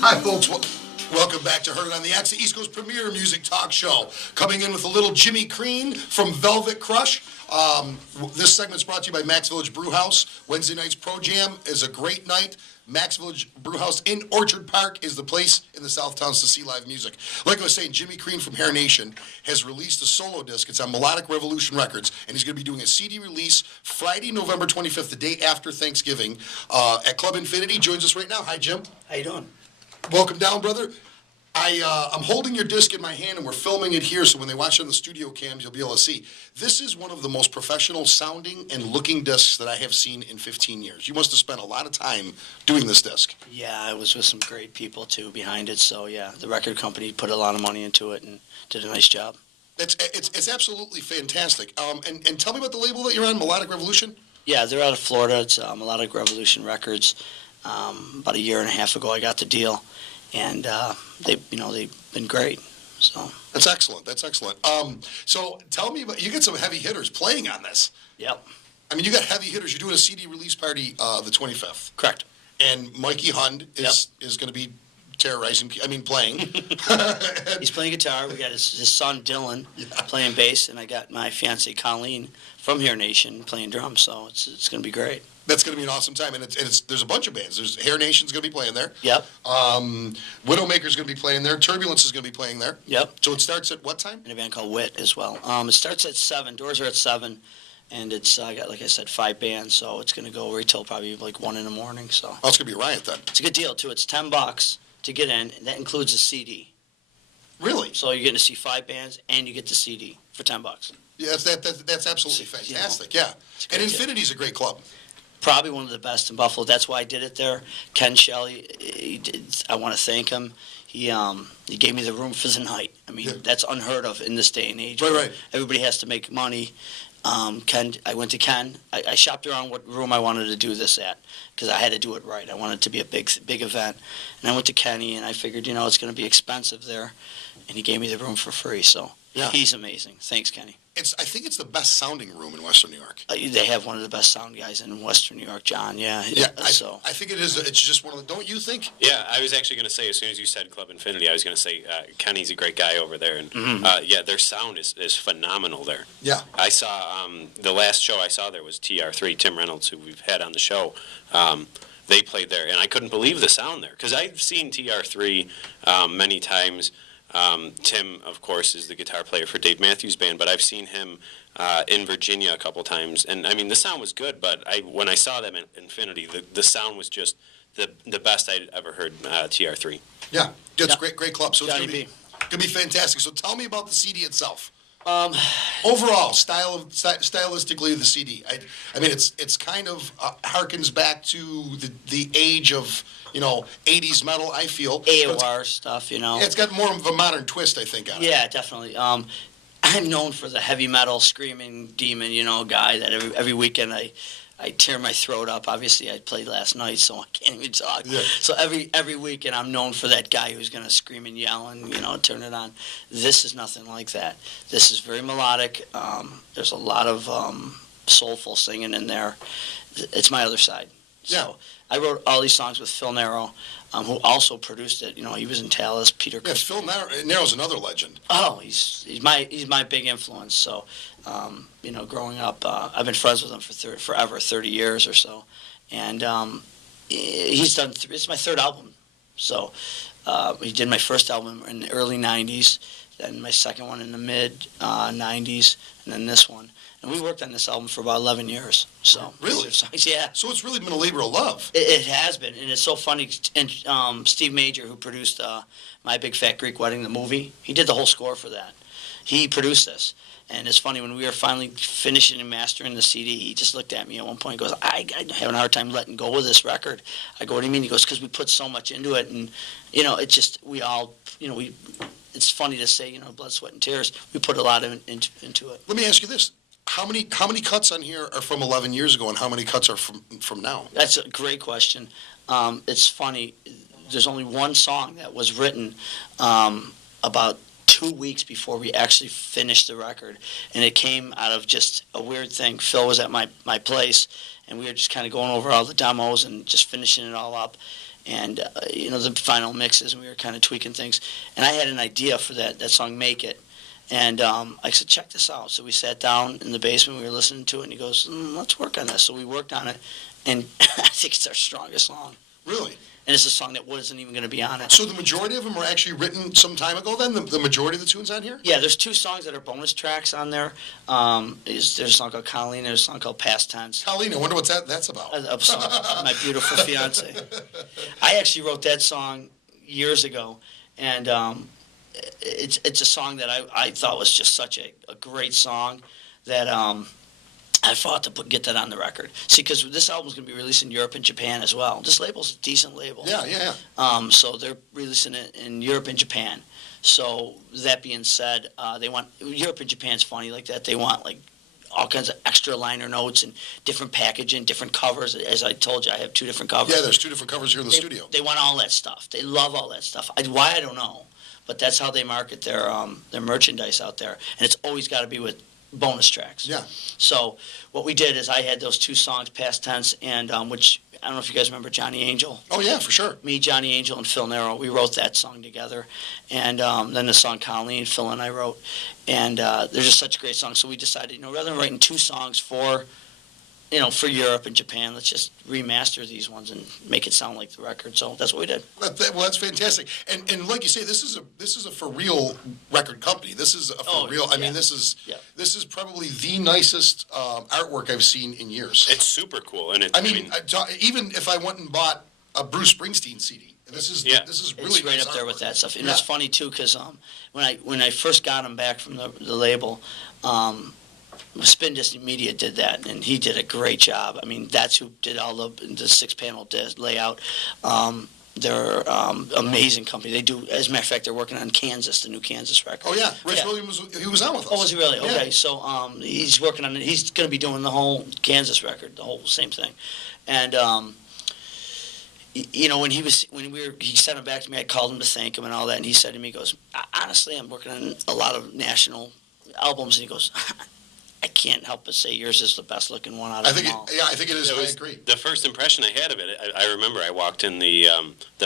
Hi, folks. Welcome back to Heard It on the Axe, the East Coast premier music talk show. Coming in with a little Jimmy Crean from Velvet Crush. This segment's brought to you by Max Village Brewhouse. Wednesday night's Pro Jam is a great night. Max Village Brewhouse in Orchard Park is the place in the South Towns to see live music. Like I was saying, Jimmy Crean from Hair Nation has released a solo disc. It's on Melodic Revolution Records, and he's going to be doing a CD release Friday, November 25th, the day after Thanksgiving, at Club Infinity. Joins us right now. Hi, Jim. How you doing? Welcome down, brother. I'm holding your disc in my hand, and we're filming it here, so when they watch it on the studio cams, you'll be able to see. This is one of the most professional sounding and looking discs that I have seen in 15 years. You must have spent a lot of time doing this disc. Yeah, I was with some great people, too, behind it. So, yeah, the record company put a lot of money into it and did a nice job. It's absolutely fantastic. And tell me about the label that you're on, Melodic Revolution. Yeah, they're out of Florida. It's Melodic Revolution Records. About a year and a half ago, I got the deal. And they've been great. So that's excellent. So tell me about, you get some heavy hitters playing on this. Yep. I mean, you got heavy hitters. You're doing a CD release party the 25th. Correct. And Mikey Hund is going to be playing. He's playing guitar. We got his son Dylan playing bass, and I got my fiancée Coleen from Hair Nation playing drums. So it's going to be great. That's going to be an awesome time, and there's a bunch of bands. There's Hair Nation's going to be playing there. Yep. Widowmaker's going to be playing there. Turbulence is going to be playing there. Yep. So it starts at what time? And a band called Wit as well. It starts at 7. Doors are at 7, and it's I got, like I said, 5 bands, so it's going to go right till probably like 1 in the morning. So. Oh, it's going to be a riot then. It's a good deal too. It's $10 to get in, and that includes a CD. Really? So you're getting to see 5 bands, and you get the CD for $10. Yeah, that's absolutely fantastic. Yeah. And Infinity's a great club. Probably one of the best in Buffalo. That's why I did it there. Ken Shelley, I want to thank him. He gave me the room for the night. I mean, that's unheard of in this day and age. Right. Everybody has to make money. I went to Ken. I shopped around what room I wanted to do this at because I had to do it right. I wanted it to be a big event. And I went to Kenny, and I figured, it's going to be expensive there. And he gave me the room for free. So he's amazing. Thanks, Kenny. I think it's the best sounding room in Western New York. They have one of the best sound guys in Western New York, John. Yeah. I think it is. It's just one of the. Don't you think? Yeah, I was actually going to say as soon as you said Club Infinity, I was going to say Kenny's a great guy over there, and their sound is phenomenal there. Yeah. I saw the last show I saw there was TR3, Tim Reynolds, who we've had on the show. They played there, and I couldn't believe the sound there because I've seen TR3 many times. Tim, of course, is the guitar player for Dave Matthews Band, but I've seen him in Virginia a couple times, and I mean the sound was good. But when I saw them in Infinity, the sound was just the best I'd ever heard. TR3. Yeah, it's great club. So it's gonna be fantastic. So tell me about the CD itself. Overall, stylistically, the CD. I mean, it's kind of harkens back to the age of 80s metal. I feel AOR stuff. Yeah, it's got more of a modern twist, I think. On yeah, it. Definitely. I'm known for the heavy metal screaming demon, guy that every weekend I tear my throat up. Obviously, I played last night, so I can't even talk. Yeah. So every weekend, I'm known for that guy who's going to scream and yell and, turn it on. This is nothing like that. This is very melodic. There's a lot of soulful singing in there. It's my other side. So I wrote all these songs with Phil Narrow, who also produced it. He was in Talus. Peter. Yes, Phil Narrow's another legend. Oh, he's my big influence. So, growing up, I've been friends with him for forever, 30 years or so, and he's done. It's my third album. So, he did my first album in the early '90s, then my second one in the mid '90s, and then this one. And we worked on this album for about 11 years. So really? Yeah. So it's really been a labor of love. It has been, and it's so funny. And Steve Major, who produced My Big Fat Greek Wedding, the movie, he did the whole score for that. He produced this. And it's funny, when we were finally finishing and mastering the CD, he just looked at me at one point and goes, I'm having a hard time letting go of this record. I go, what do you mean? He goes, because we put so much into it. And, it just, we all, it's funny to say, blood, sweat, and tears. We put a lot into it. Let me ask you this. How many cuts on here are from 11 years ago, and how many cuts are from now? That's a great question. It's funny. There's only one song that was written about 2 weeks before we actually finished the record, and it came out of just a weird thing. Phil was at my place, and we were just kind of going over all the demos and just finishing it all up. and the final mixes, and we were kind of tweaking things. And I had an idea for that song, "Make It." And I said, check this out. So we sat down in the basement, we were listening to it, and he goes, let's work on this. So we worked on it, and I think it's our strongest song. Really? And it's a song that wasn't even going to be on it. So the majority of them were actually written some time ago then? The majority of the tunes on here? Yeah, there's 2 songs that are bonus tracks on there. There's a song called Coleen, there's a song called Past Tense. Colleen, I wonder what that's about. A song, my beautiful fiance. I actually wrote that song years ago, and it's a song that I thought was just such a great song that I fought to get that on the record. See, because this album's going to be released in Europe and Japan as well. This label's a decent label. Yeah. So they're releasing it in Europe and Japan. So that being said, they want Europe and Japan's funny like that. They want like all kinds of extra liner notes and different packaging, different covers. As I told you, I have 2 different covers. Yeah, there's 2 different covers here in the studio. They want all that stuff. They love all that stuff. Why, I don't know. But that's how they market their merchandise out there. And it's always got to be with bonus tracks. Yeah. So what we did is I had those 2 songs, Past Tense, and which, I don't know if you guys remember Johnny Angel. Oh, yeah, for sure. Me, Johnny Angel, and Phil Nero, we wrote that song together. And then the song Coleen, Phil and I wrote. And they're just such a great song. So we decided, rather than writing 2 songs for Europe and Japan, let's just remaster these ones and make it sound like the record. So that's what we did. Well, that's fantastic. And like you say, this is a for real record company. This is a for real. I mean, this is probably the nicest artwork I've seen in years. It's super cool, and even if I went and bought a Bruce Springsteen CD, this is really it's right nice up there artwork. with that stuff. And it's funny too, because when I first got him back from the label. Spin Disney Media did that, and he did a great job. I mean, that's who did all the 6-panel layout. They're amazing company. They do, as a matter of fact, they're working on Kansas, the new Kansas record. Oh yeah, Rich Williams he was on with us. Oh, was he really? Yeah. Okay, so he's working on it. He's going to be doing the whole Kansas record, the whole same thing, and. When he sent him back to me, I called him to thank him and all that, and he said to me, he goes, honestly, I'm working on a lot of national albums, and he goes, I can't help but say yours is the best looking one out of them all. I think it is. I agree. The first impression I had of it, I remember I walked in the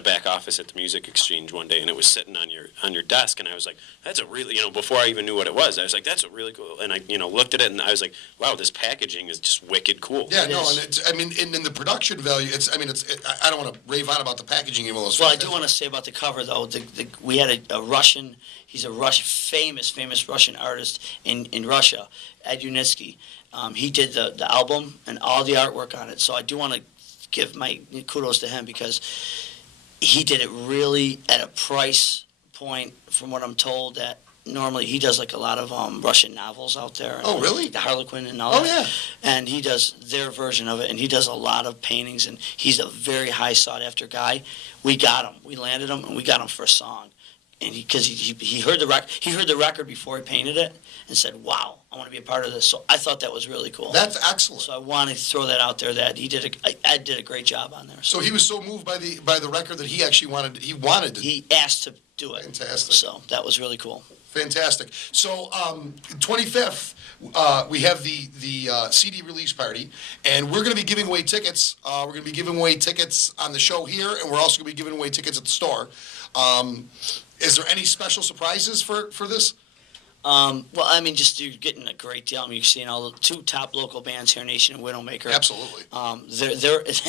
back office at the Music Exchange one day, and it was sitting on your desk, and I was like, that's a really, before I even knew what it was, I was like, that's a really cool, and I looked at it, and I was like, wow, this packaging is just wicked cool. Yeah, and in the production value, I don't want to rave on about the packaging even though it's Well, I do want to say about the cover though. We had a Russian. He's a famous Russian artist in Russia, Ed Unitsky. He did the album and all the artwork on it. So I do want to give my kudos to him because he did it really at a price point, from what I'm told, that normally he does like a lot of Russian novels out there. Oh, really? The Harlequin and all that. Oh, yeah. And he does their version of it, and he does a lot of paintings, and he's a very high sought-after guy. We got him. We landed him, and we got him for a song. And because he heard the record before he painted it and said, "Wow, I want to be a part of this." So I thought that was really cool. That's excellent. So I wanted to throw that out there. That Ed did a great job on there. So he was so moved by the record that he actually wanted to. He asked to do it. Fantastic. So that was really cool. Fantastic. So 25th, we have the CD release party, and we're going to be giving away tickets. We're going to be giving away tickets on the show here, and we're also going to be giving away tickets at the store. Is there any special surprises for this? Well, I mean, just you're getting a great deal. I mean, you're seeing all the 2 top local bands here, Nation and Widowmaker. Absolutely.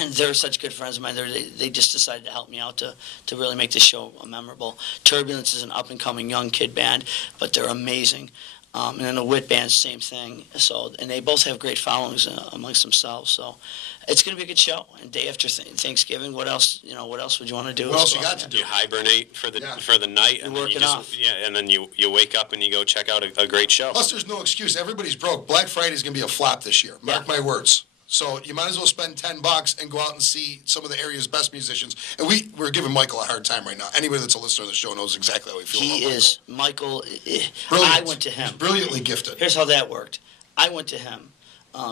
They're such good friends of mine. They just decided to help me out to really make this show memorable. Turbulence is an up-and-coming young kid band, but they're amazing. And then the Wit Band, same thing. So, and they both have great followings amongst themselves. So, it's going to be a good show. And day after Thanksgiving, what else? What else would you want to do? What else you got to do? You hibernate for the night, and then and then you wake up and you go check out a great show. Plus, there's no excuse. Everybody's broke. Black Friday is going to be a flop this year. Mark my words. So you might as well spend $10 and go out and see some of the area's best musicians. And we're giving Michael a hard time right now. Anybody that's a listener of the show knows exactly how we feel about Michael. Brilliant. I went to him. He's brilliantly gifted. Here's how that worked. I went to him.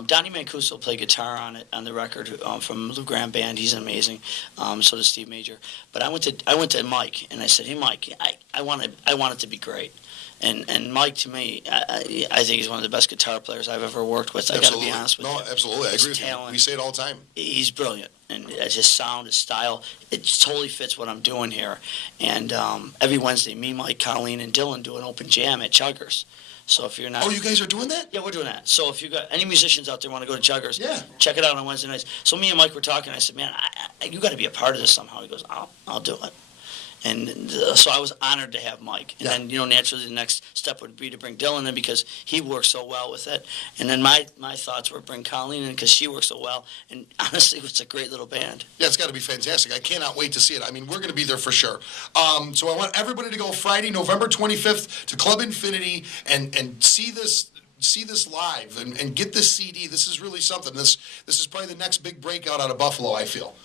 Donnie Mancuso played guitar on the record from Lou Graham Band. He's amazing. So does Steve Major. But I went to Mike and I said, "Hey Mike, I want it to be great." And Mike, to me, I think he's one of the best guitar players I've ever worked with. I got to be honest with you. No, absolutely. I agree with you. Talent. We say it all the time. He's brilliant. and his sound, his style, it totally fits what I'm doing here. And every Wednesday, me, Mike, Coleen, and Dylan do an open jam at Chuggers. So if you're not... Oh, you guys are doing that? Yeah, we're doing that. So if you got any musicians out there want to go to Chuggers, Yeah. check it out on Wednesday nights. So me and Mike were talking. I said, man, you got to be a part of this somehow. He goes, I'll do it. And so I was honored to have Mike. And then, naturally the next step would be to bring Dylan in because he works so well with it. And then my thoughts were bring Coleen in because she works so well. And honestly, it's a great little band. Yeah, it's got to be fantastic. I cannot wait to see it. I mean, we're going to be there for sure. So I want everybody to go Friday, November 25th to Club Infinity and see this live and get this CD. This is really something. This is probably the next big breakout out of Buffalo, I feel.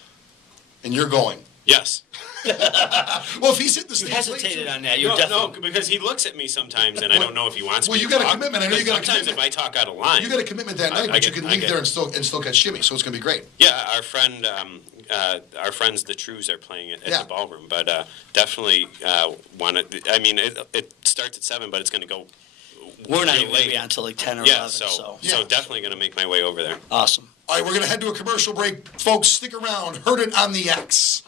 And you're going. Yes. Well, if he's hit the stage, You hesitated on that. No, because he looks at me sometimes, and I don't know if he wants me. Well, you to got a talk, commitment. I know you got a sometimes commitment. if I talk out of line, You got a commitment that night, but you can leave there and still catch Jimmy. So it's going to be great. Yeah, our friends, the Trues, are playing it at the ballroom, but definitely want to. I mean, it starts at 7, but it's going to go. We're not real even going to late. be on until like 10 or Yeah, 11. So definitely going to make my way over there. awesome. All right, we're going to head to a commercial break. Folks, stick around. Heard it on the X.